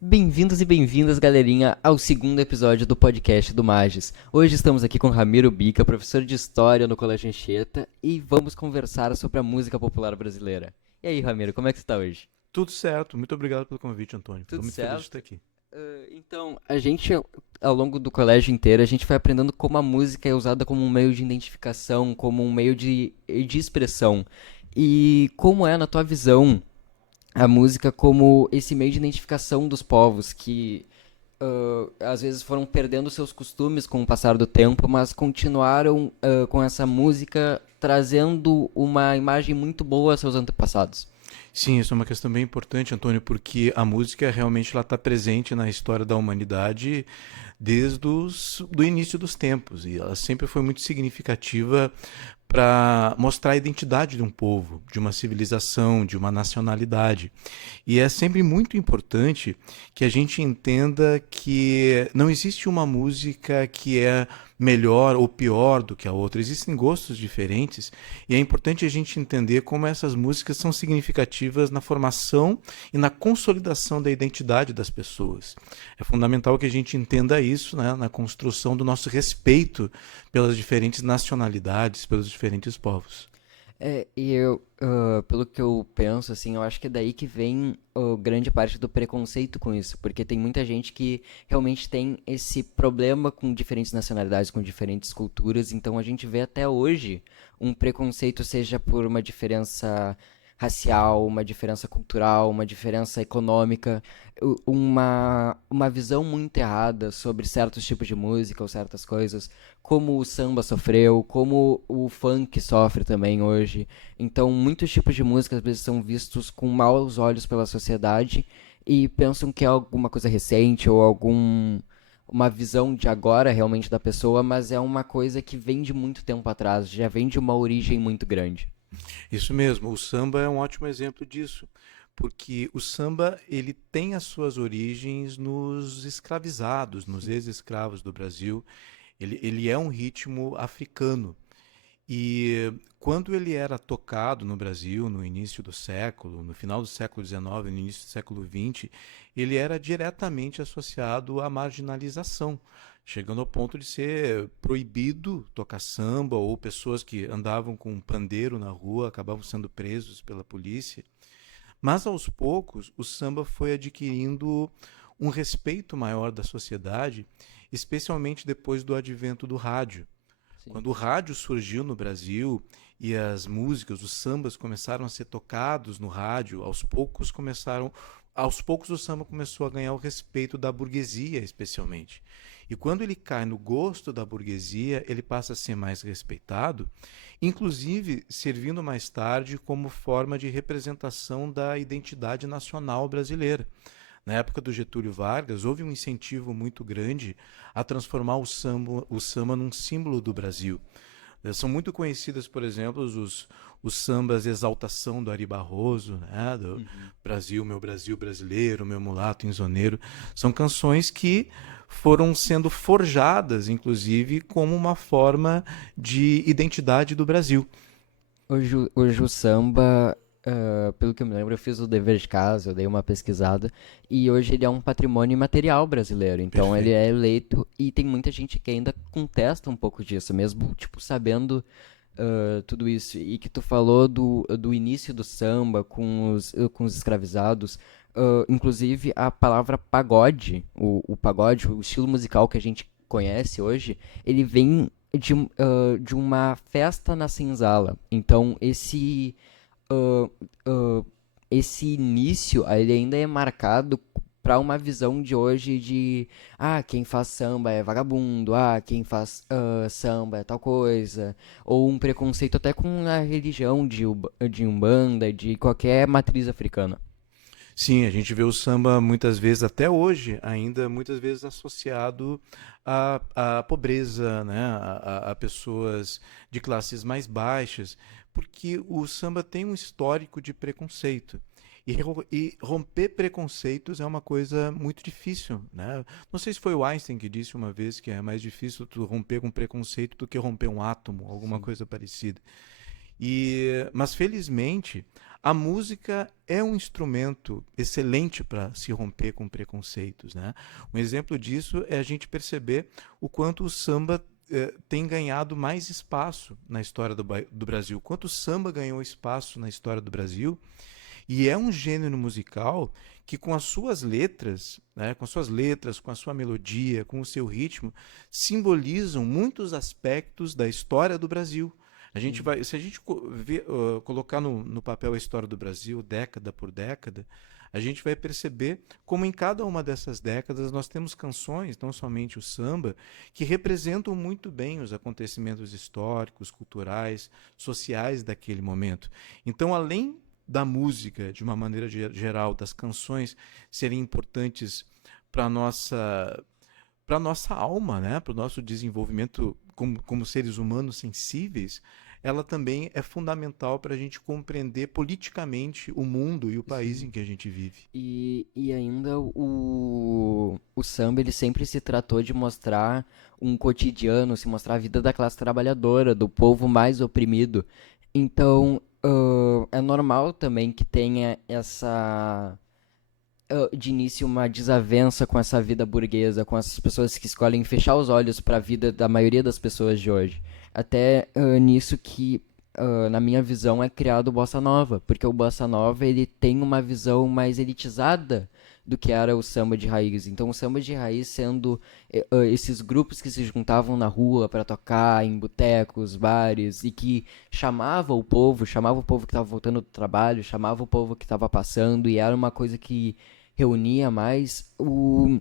Bem-vindos e bem-vindas, galerinha, ao segundo episódio do podcast do Magis. Hoje estamos aqui com Ramiro Bica, professor de História no Colégio Anchieta, e vamos conversar sobre a música popular brasileira. E aí, Ramiro, como é que você está hoje? Tudo certo, muito obrigado pelo convite, Antônio. Estou Tudo muito feliz de certo? estar aqui. Então, a gente, ao longo do colégio inteiro, a gente foi aprendendo como a música é usada como um meio de identificação, como um meio de expressão. E como é, na tua visão, a música como esse meio de identificação dos povos que às vezes foram perdendo seus costumes com o passar do tempo, mas continuaram com essa música trazendo uma imagem muito boa aos seus antepassados. Sim, isso é uma questão bem importante, Antônio, porque a música realmente está presente na história da humanidade desde do início dos tempos e ela sempre foi muito significativa para mostrar a identidade de um povo, de uma civilização, de uma nacionalidade. E é sempre muito importante que a gente entenda que não existe uma música que é melhor ou pior do que a outra. Existem gostos diferentes e é importante a gente entender como essas músicas são significativas na formação e na consolidação da identidade das pessoas. É fundamental que a gente entenda isso, né, na construção do nosso respeito pelas diferentes nacionalidades, pelos diferentes povos. Pelo que eu penso, assim, eu acho que é daí que vem grande parte do preconceito com isso, porque tem muita gente que realmente tem esse problema com diferentes nacionalidades, com diferentes culturas, então a gente vê até hoje um preconceito, seja por uma diferença racial, uma diferença cultural, uma diferença econômica, uma visão muito errada sobre certos tipos de música ou certas coisas, como o samba sofreu, como o funk sofre também hoje. Então, muitos tipos de música às vezes são vistos com maus olhos pela sociedade e pensam que é alguma coisa recente ou uma visão de agora realmente da pessoa, mas é uma coisa que vem de muito tempo atrás, já vem de uma origem muito grande. Isso mesmo, o samba é um ótimo exemplo disso, porque o samba ele tem as suas origens nos escravizados, nos ex-escravos do Brasil. Ele é um ritmo africano. E quando ele era tocado no Brasil, no início do século, no final do século XIX, no início do século XX, ele era diretamente associado à marginalização, chegando ao ponto de ser proibido tocar samba, ou pessoas que andavam com um pandeiro na rua acabavam sendo presos pela polícia. Mas aos poucos, o samba foi adquirindo um respeito maior da sociedade, especialmente depois do advento do rádio. Sim. Quando o rádio surgiu no Brasil e as músicas, os sambas começaram a ser tocados no rádio, aos poucos o samba começou a ganhar o respeito da burguesia, especialmente. E quando ele cai no gosto da burguesia, ele passa a ser mais respeitado, inclusive servindo mais tarde como forma de representação da identidade nacional brasileira. Na época do Getúlio Vargas, houve um incentivo muito grande a transformar o samba num símbolo do Brasil. São muito conhecidas, por exemplo, os sambas Exaltação do Ari Barroso, né? Do Uhum. Brasil, meu Brasil brasileiro, meu mulato insoneiro. São canções que foram sendo forjadas, inclusive, como uma forma de identidade do Brasil. Hoje o samba, pelo que eu me lembro, eu fiz o dever de casa, eu dei uma pesquisada, e hoje ele é um patrimônio imaterial brasileiro, então ele é Perfeito. eleito, e tem muita gente que ainda contesta um pouco disso, mesmo, tipo, sabendo tudo isso, e que tu falou do início do samba com os escravizados, inclusive a palavra pagode, o pagode, o estilo musical que a gente conhece hoje, ele vem de uma festa na senzala. Então, ah, ah, esse início, ele ainda é marcado para uma visão de hoje de quem faz samba é vagabundo, quem faz samba é tal coisa, ou um preconceito até com a religião de Umbanda, de qualquer matriz africana. Sim, a gente vê o samba muitas vezes, até hoje, ainda muitas vezes associado à pobreza, né? A pessoas de classes mais baixas, porque o samba tem um histórico de preconceito. E romper preconceitos é uma coisa muito difícil, né? Não sei se foi o Einstein que disse uma vez que é mais difícil tu romper com preconceito do que romper um átomo, alguma Sim. coisa parecida. Mas felizmente a música é um instrumento excelente para se romper com preconceitos, né? Um exemplo disso é a gente perceber o quanto o samba tem ganhado mais espaço na história do Brasil. Quanto o samba ganhou espaço na história do Brasil, e é um gênero musical que, com as suas letras, né, com a sua melodia, com o seu ritmo, simbolizam muitos aspectos da história do Brasil. Sim. Se a gente colocar no papel a história do Brasil, década por década, a gente vai perceber como em cada uma dessas décadas nós temos canções, não somente o samba, que representam muito bem os acontecimentos históricos, culturais, sociais daquele momento. Então, além da música, de uma maneira geral, das canções serem importantes para nossa alma, né? Para o nosso desenvolvimento como seres humanos sensíveis, ela também é fundamental para a gente compreender politicamente o mundo e o país Sim. em que a gente vive. E ainda o samba ele sempre se tratou de mostrar um cotidiano, se mostrar a vida da classe trabalhadora, do povo mais oprimido. Então, é normal também que tenha essa, de início, uma desavença com essa vida burguesa, com essas pessoas que escolhem fechar os olhos para a vida da maioria das pessoas de hoje. Até nisso que, na minha visão, é criado o Bossa Nova, porque o Bossa Nova ele tem uma visão mais elitizada do que era o samba de raiz. Então, o samba de raiz sendo esses grupos que se juntavam na rua para tocar em botecos, bares e que chamava o povo que estava voltando do trabalho, chamava o povo que estava passando e era uma coisa que reunia mais o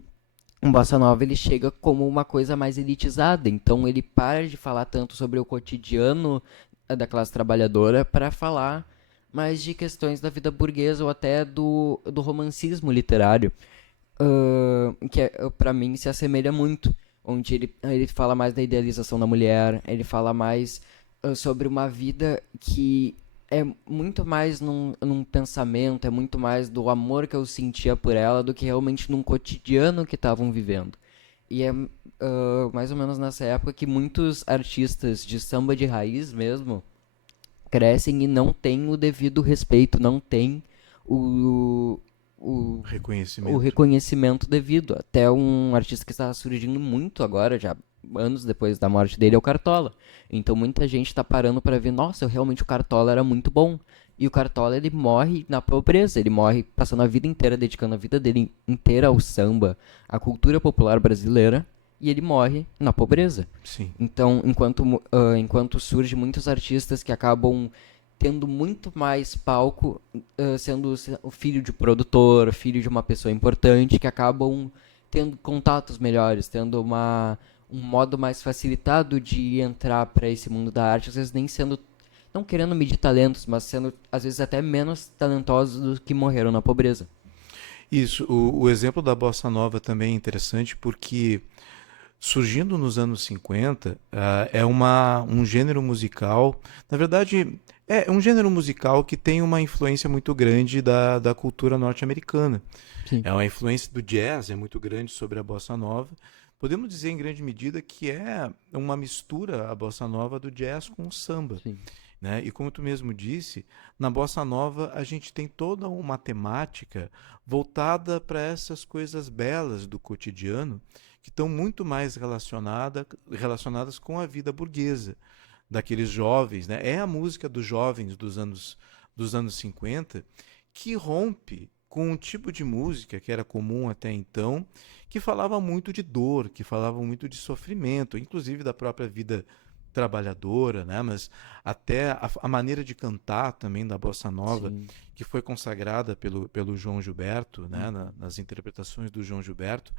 Bossa Nova ele chega como uma coisa mais elitizada, então ele para de falar tanto sobre o cotidiano da classe trabalhadora para falar mais de questões da vida burguesa ou até do romancismo literário, que para mim se assemelha muito, onde ele fala mais da idealização da mulher, ele fala mais sobre uma vida que é muito mais num pensamento, é muito mais do amor que eu sentia por ela do que realmente num cotidiano que estavam vivendo. E é mais ou menos nessa época que muitos artistas de samba de raiz mesmo crescem e não têm o devido respeito, não têm o, o, o Reconhecimento. reconhecimento devido. Até um artista que está surgindo muito agora, já anos depois da morte dele, é o Cartola. Então muita gente está parando para ver, nossa, realmente o Cartola era muito bom. E o Cartola ele morre na pobreza, ele morre passando a vida inteira, dedicando a vida dele inteira ao samba, à cultura popular brasileira, e ele morre na pobreza. Sim. Então, enquanto surge muitos artistas que acabam tendo muito mais palco, sendo o filho de produtor, filho de uma pessoa importante, que acabam tendo contatos melhores, tendo um modo mais facilitado de entrar para esse mundo da arte, às vezes nem sendo, não querendo medir talentos, mas sendo às vezes até menos talentosos do que morreram na pobreza. Isso, o exemplo da bossa nova também é interessante porque surgindo nos anos 50, é um gênero musical, na verdade, é um gênero musical que tem uma influência muito grande da cultura norte-americana. Sim, É uma influência do jazz, é muito grande sobre a bossa nova. Podemos dizer em grande medida que é uma mistura a bossa nova do jazz com o samba, sim, né? E como tu mesmo disse, na bossa nova a gente tem toda uma temática voltada para essas coisas belas do cotidiano que estão muito mais relacionadas com a vida burguesa daqueles jovens, né? É a música dos jovens dos anos 50 que rompe com um tipo de música que era comum até então, que falava muito de dor, que falava muito de sofrimento, inclusive da própria vida trabalhadora, né? Mas até a maneira de cantar também da bossa nova, sim, que foi consagrada pelo João Gilberto, né? uhum. Nas interpretações do João Gilberto,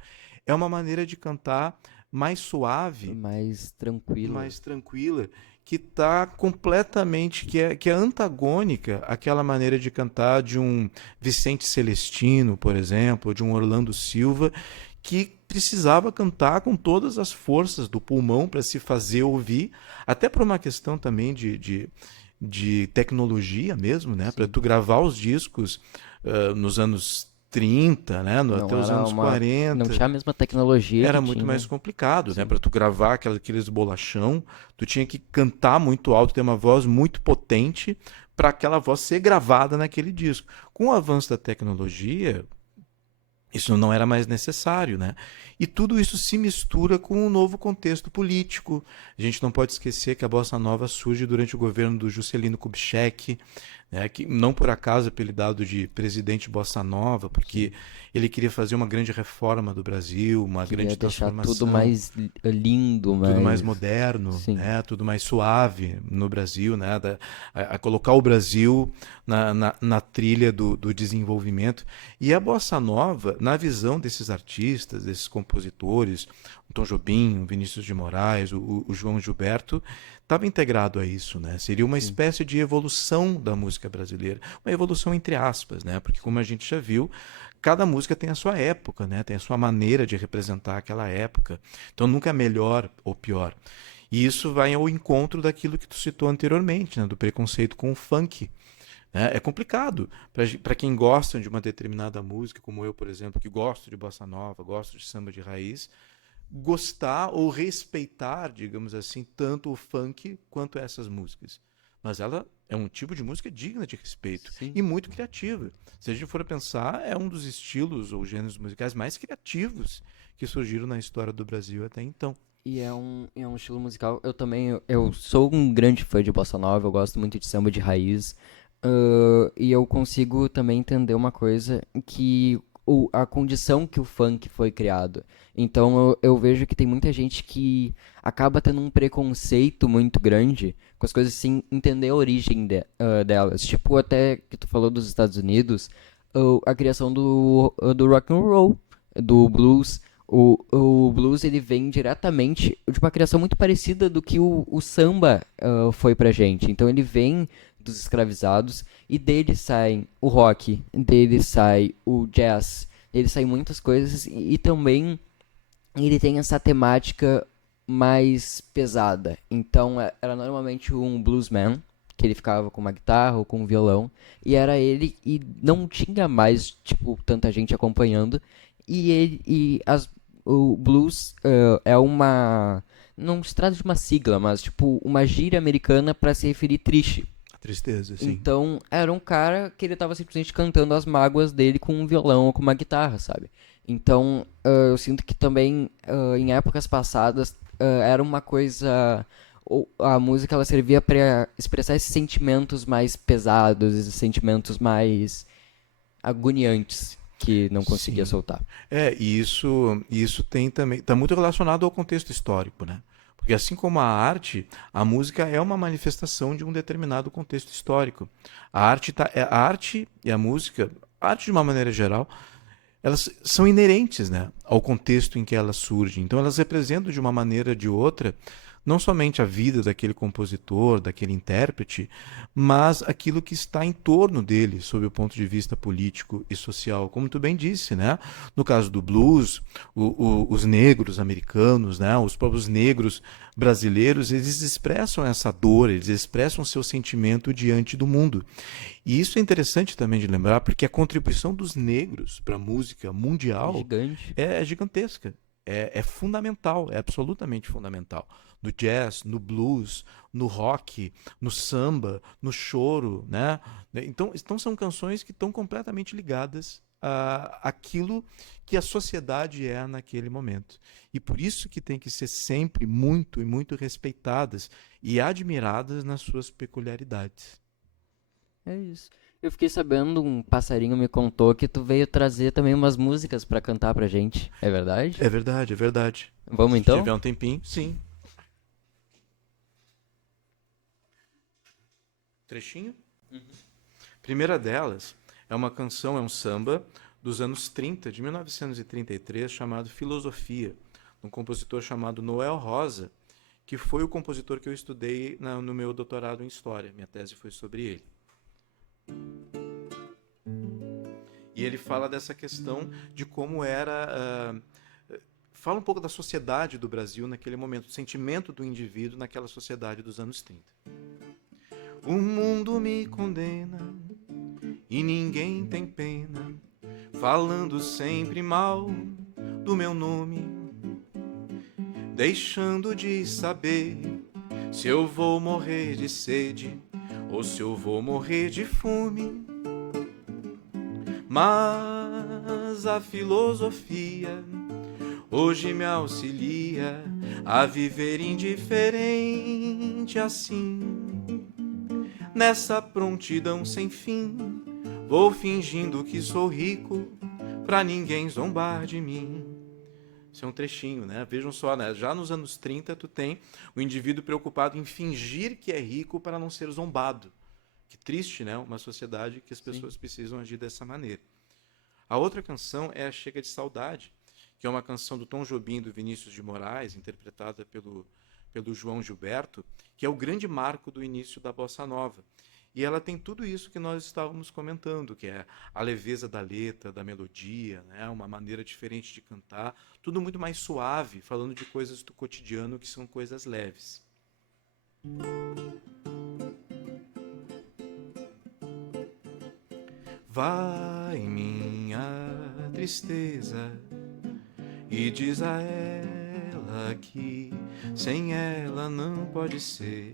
é uma maneira de cantar mais suave, Mais tranquila. mais tranquila, que está completamente, que é antagônica àquela maneira de cantar de um Vicente Celestino, por exemplo, ou de um Orlando Silva, que precisava cantar com todas as forças do pulmão para se fazer ouvir, até por uma questão também de tecnologia mesmo, né? Para Sim, tu gravar os discos nos anos 30, né? Não Até os era anos uma. Não 40. tinha a mesma tecnologia Era que muito tinha. mais complicado, né? Sim. Para tu gravar aqueles bolachão, tu tinha que cantar muito alto, ter uma voz muito potente para aquela voz ser gravada naquele disco. Com o avanço da tecnologia, isso não era mais necessário, né? E tudo isso se mistura com um novo contexto político. A gente não pode esquecer que a bossa nova surge durante o governo do Juscelino Kubitschek, né, que não por acaso é apelidado de presidente bossa nova, porque Sim. ele queria fazer uma grande reforma do Brasil, uma Queria grande deixar tudo transformação, mais lindo, tudo mais mais. moderno, Sim. né? Tudo mais suave no Brasil, né? A colocar o Brasil na trilha do desenvolvimento. E a Bossa Nova, na visão desses artistas, desses compositores, o Tom Jobim, o Vinícius de Moraes, o João Gilberto, estava integrado a isso, né? Seria uma Sim. espécie de evolução da música brasileira, uma evolução entre aspas, né? Porque como a gente já viu, cada música tem a sua época, né? Tem a sua maneira de representar aquela época. Então nunca é melhor ou pior. E isso vai ao encontro daquilo que tu citou anteriormente, né? Do preconceito com o funk. Né? É complicado para quem gosta de uma determinada música, como eu, por exemplo, que gosto de bossa nova, gosto de samba de raiz, gostar ou respeitar, digamos assim, tanto o funk quanto essas músicas. Mas ela é um tipo de música digna de respeito Sim. e muito criativa. Se a gente for pensar, é um dos estilos ou gêneros musicais mais criativos que surgiram na história do Brasil até então. E é um estilo musical. Eu também. Eu sou um grande fã de bossa nova, eu gosto muito de samba de raiz. E eu consigo também entender uma coisa que a condição que o funk foi criado. Então eu vejo que tem muita gente que acaba tendo um preconceito muito grande com as coisas sem entender a origem delas. Tipo, até que tu falou dos Estados Unidos, a criação do rock and roll, do blues. O blues ele vem diretamente de uma criação muito parecida do que o samba foi pra gente. Então ele vem dos escravizados e dele sai o rock, dele sai o jazz, dele sai muitas coisas e também ele tem essa temática mais pesada. Então era normalmente um bluesman que ele ficava com uma guitarra ou com um violão e era ele e não tinha mais tipo tanta gente acompanhando o blues é uma não se trata de uma sigla, mas tipo uma gíria americana para se referir triste. A tristeza, sim. Então, era um cara que ele tava simplesmente cantando as mágoas dele com um violão ou com uma guitarra, sabe? Então, eu sinto que também, em épocas passadas, era uma coisa. A música ela servia para expressar esses sentimentos mais pesados, esses sentimentos mais agoniantes que não conseguia Sim. soltar. E isso tem também, está muito relacionado ao contexto histórico, né? Porque assim como a música é uma manifestação de um determinado contexto histórico. A arte e a arte de uma maneira geral, elas são inerentes, né, ao contexto em que elas surgem. Então elas representam de uma maneira ou de outra não somente a vida daquele compositor, daquele intérprete, mas aquilo que está em torno dele, sob o ponto de vista político e social. Como tu bem disse, né? No caso do blues, os negros americanos, né? Os próprios negros brasileiros, eles expressam essa dor, eles expressam seu sentimento diante do mundo. E isso é interessante também de lembrar, porque a contribuição dos negros para a música É mundial gigante. é gigantesca. É fundamental, é absolutamente fundamental. No jazz, no blues, no rock, no samba, no choro, né? Então são canções que estão completamente ligadas àquilo que a sociedade é naquele momento. E por isso que tem que ser sempre muito e muito respeitadas e admiradas nas suas peculiaridades. É isso. Eu fiquei sabendo, um passarinho me contou que tu veio trazer também umas músicas pra cantar pra gente. É verdade? É verdade, é verdade. Vamos Se então? tiver um tempinho, sim. Trechinho? Primeira delas é uma canção, é um samba dos anos 30, de 1933, chamado Filosofia, de um compositor chamado Noel Rosa, que foi o compositor que eu estudei no meu doutorado em História. Minha tese foi sobre ele. E ele fala dessa questão de como era. Fala um pouco da sociedade do Brasil naquele momento, o sentimento do indivíduo naquela sociedade dos anos 30. O mundo me condena e ninguém tem pena, falando sempre mal do meu nome, deixando de saber se eu vou morrer de sede ou se eu vou morrer de fome. Mas a filosofia hoje me auxilia a viver indiferente assim. Nessa prontidão sem fim, vou fingindo que sou rico pra ninguém zombar de mim. Isso é um trechinho, né? Vejam só, né? Já nos anos 30 tu tem o indivíduo preocupado em fingir que é rico para não ser zombado. Que triste, né? Uma sociedade que as pessoas Sim. precisam agir dessa maneira. A outra canção é a Chega de Saudade, que é uma canção do Tom Jobim e do Vinícius de Moraes, interpretada pelo João Gilberto, que é o grande marco do início da bossa nova. E ela tem tudo isso que nós estávamos comentando, que é a leveza da letra, da melodia, né? Uma maneira diferente de cantar, tudo muito mais suave, falando de coisas do cotidiano que são coisas leves. Vai, minha tristeza, e diz a ela que sem ela não pode ser.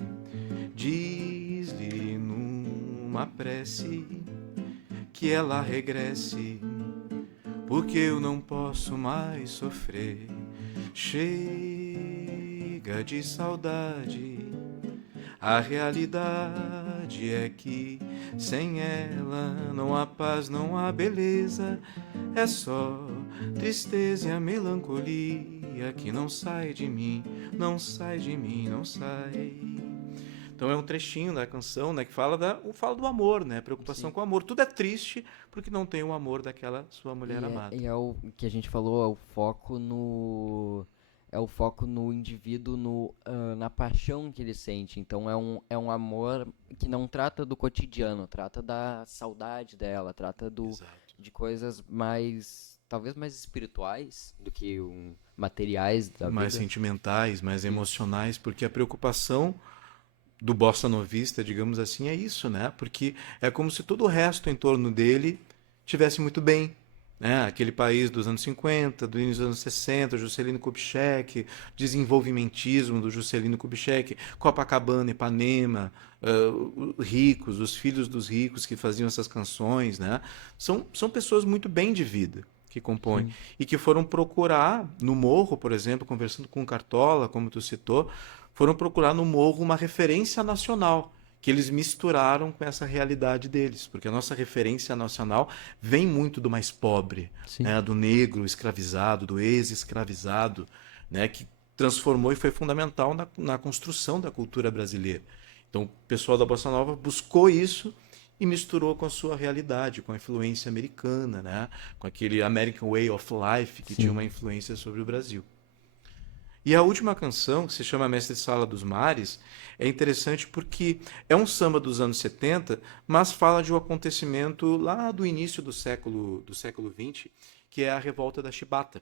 Diz-lhe numa prece que ela regresse, porque eu não posso mais sofrer. Chega de saudade, a realidade é que sem ela não há paz, não há beleza. É só tristeza e a melancolia que não sai de mim, não sai de mim, não sai. Então é um trechinho da canção, né, que fala do amor, né, preocupação Sim. com o amor. Tudo é triste porque não tem o amor daquela sua mulher amada. E é o que a gente falou, é o foco no indivíduo, na paixão que ele sente. Então é um amor que não trata do cotidiano, trata da saudade dela, trata Exato. de coisas talvez mais espirituais do que materiais da Mais vida. sentimentais, mais Isso. emocionais, porque a preocupação do bossa novista, digamos assim, é isso, né? Porque é como se todo o resto em torno dele tivesse muito bem, né? Aquele país dos anos 50, do início dos anos 60, Juscelino Kubitschek, desenvolvimentismo do Juscelino Kubitschek, Copacabana, Ipanema, ricos, os filhos dos ricos que faziam essas canções, né? São pessoas muito bem de vida que compõem Sim. e que foram procurar no Morro, por exemplo, conversando com o Cartola, como tu citou, foram procurar no Morro uma referência nacional que eles misturaram com essa realidade deles, porque a nossa referência nacional vem muito do mais pobre, Sim. né, do negro escravizado, do ex-escravizado, né, que transformou e foi fundamental na construção da cultura brasileira. Então, o pessoal da Bossa Nova buscou isso e misturou com a sua realidade, com a influência americana, né, com aquele American Way of Life que tinha uma Sim. influência sobre o Brasil. E a última canção, que se chama Mestre Sala dos Mares, é interessante porque é um samba dos anos 70, mas fala de um acontecimento lá do início do século XX, que é a Revolta da Chibata,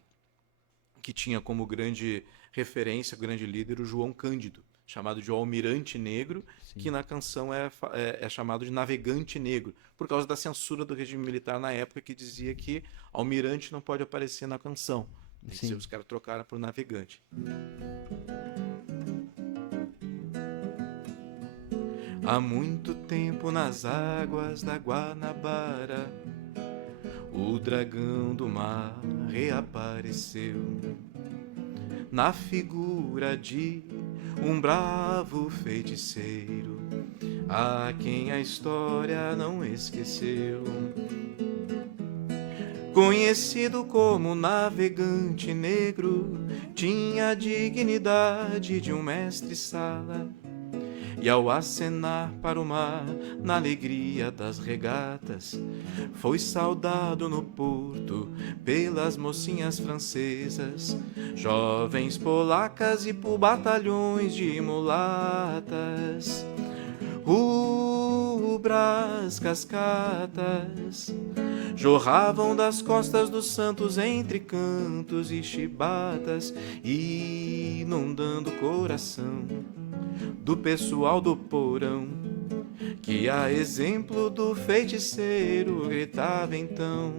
que tinha como grande referência, grande líder, o João Cândido, chamado de Almirante Negro, que Sim. na canção é chamado de Navegante Negro, por causa da censura do regime militar na época, que dizia que almirante não pode aparecer na canção. E Sim. os caras trocaram por navegante. Há muito tempo nas águas da Guanabara, o dragão do mar reapareceu na figura de um bravo feiticeiro, a quem a história não esqueceu. Conhecido como navegante negro, tinha a dignidade de um mestre-sala. E ao acenar para o mar, na alegria das regatas, foi saudado no porto pelas mocinhas francesas, jovens polacas e por batalhões de mulatas. Rubras cascatas jorravam das costas dos santos entre cantos e chibatas, inundando o coração do pessoal do porão. que a exemplo do feiticeiro gritava então.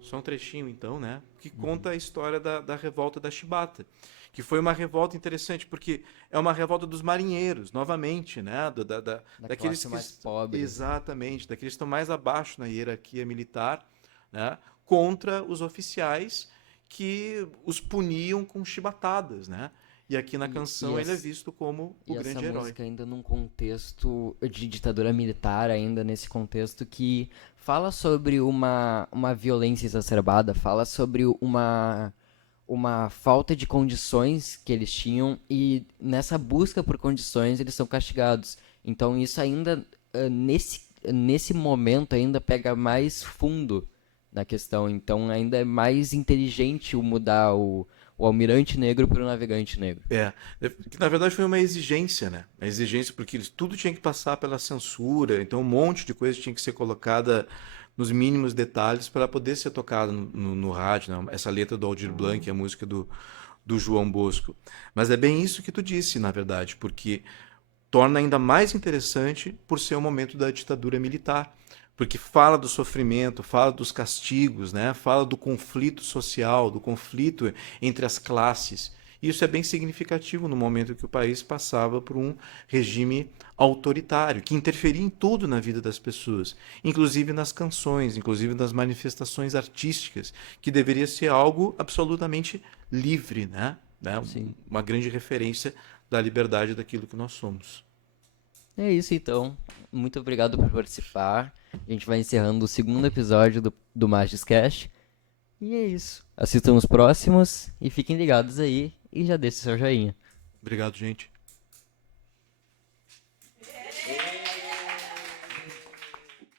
Só um trechinho então, né? Que conta a história da revolta da Chibata, que foi uma revolta interessante, porque é uma revolta dos marinheiros, novamente, né? Da Daqueles classe que mais pobre. exatamente, daqueles que estão mais abaixo na hierarquia militar, né? Contra os oficiais que os puniam com chibatadas, né? E aqui na E, e, canção ele é as- visto como o e essa grande herói. música ainda num contexto de ditadura militar, ainda nesse contexto que fala sobre uma violência exacerbada, fala sobre uma falta de condições que eles tinham e nessa busca por condições eles são castigados. Então isso ainda, nesse momento, ainda pega mais fundo na questão. Então ainda é mais inteligente o mudar o almirante negro para o navegante negro. Que na verdade foi uma exigência, né? A exigência porque tudo tinha que passar pela censura, então um monte de coisa tinha que ser colocada nos mínimos detalhes para poder ser tocada no rádio, né? Essa letra do Aldir Blanc, a música do João Bosco. Mas é bem isso que tu disse, na verdade, porque torna ainda mais interessante por ser o momento da ditadura militar, porque fala do sofrimento, fala dos castigos, né? Fala do conflito social, do conflito entre as classes. Isso é bem significativo no momento que o país passava por um regime autoritário, que interferia em tudo na vida das pessoas, inclusive nas canções, inclusive nas manifestações artísticas, que deveria ser algo absolutamente livre, né? Sim. Uma grande referência da liberdade daquilo que nós somos. É isso então. Muito obrigado por participar. A gente vai encerrando o segundo episódio do Magiscast. E é isso. Assistam os próximos e fiquem ligados aí e já deixem seu joinha. Obrigado, gente.